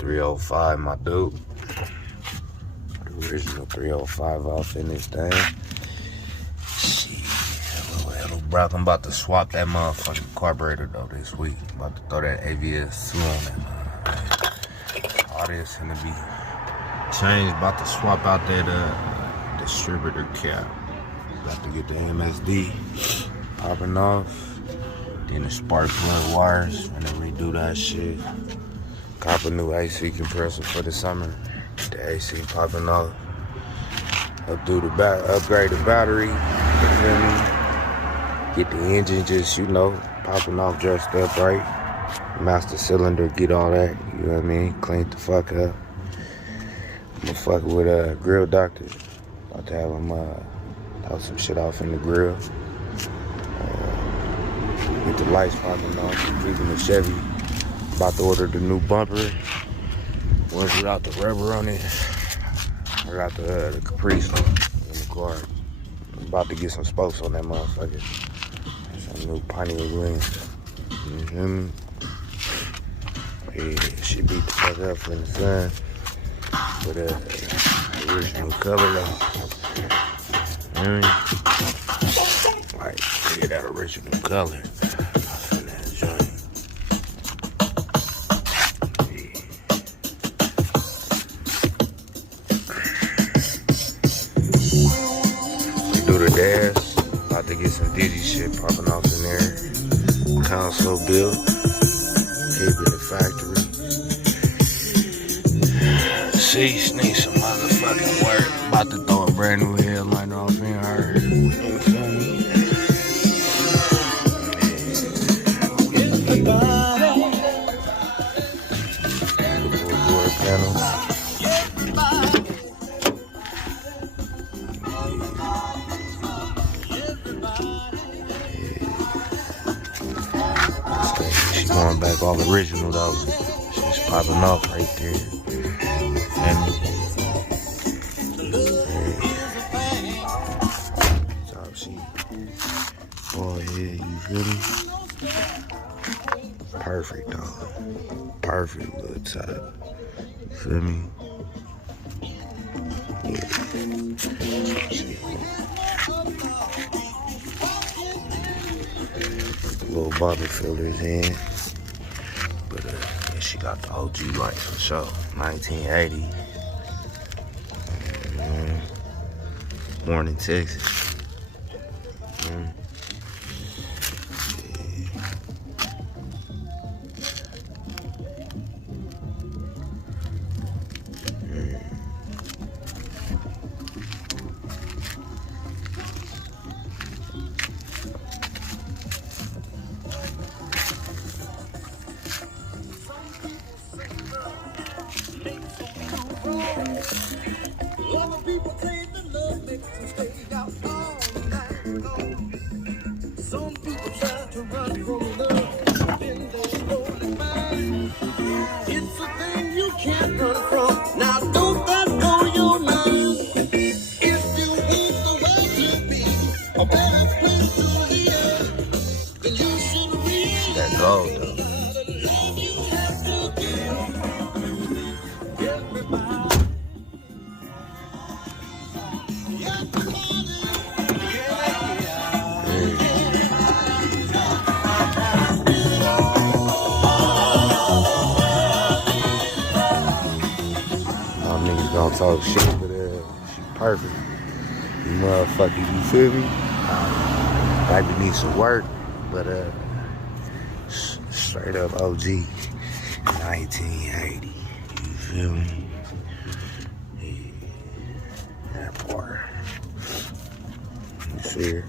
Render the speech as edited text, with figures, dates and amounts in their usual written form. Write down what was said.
305, my dude. Original 305 off in this thing. Shit, Edelbrock. I'm about to swap that motherfucking carburetor though this week. About to throw that AVS2 on that. All this gonna be changed. About to swap out that distributor cap. About to get the MSD popping off. Then the spark plug wires. And then redo that shit. Cop a new AC compressor for the summer. The AC popping off. Upgrade the battery. You feel me? Get the engine just, you know, popping off, dressed up right. Master cylinder, get all that. You know what I mean? Clean the fuck up. I'm gonna fuck with a grill doctor. About to have him top some shit off in the grill. Get the lights popping off. Leaving the Chevy. About to order the new bumper. Ones without the rubber on it. I got the Caprice in the car. I'm about to get some spokes on that motherfucker. Some new Pioneer rims. You feel me? Yeah, shit beat the fuck up from the sun. But original color though. You know what I mean? Like, look at that original color. Do the dash, about to get some digi shit popping off in there. Console built, keep in the factory. Seats need some motherfucking work. About to throw a brand new headliner off in her. You feel me? Door panels. Going back all original though. She's popping off right there. And top seat. Ball head, you feel me? Perfect dog. Perfect little top. You feel me? Yeah. Little bottle fillers in. But yeah, she got the OG lights for sure. 1980. Born in Texas. Some people try to run from love, then they slowly find it's a thing you can't run from. Now don't that blow your mind? If you want the world to be a better place to live, then you should realize that gold though. the love you have to give. Everybody. Niggas gonna talk shit, but she perfect. You motherfucker, you feel me? Might need some work, but straight up OG. 1980. You feel me? Yeah, that part. You see her?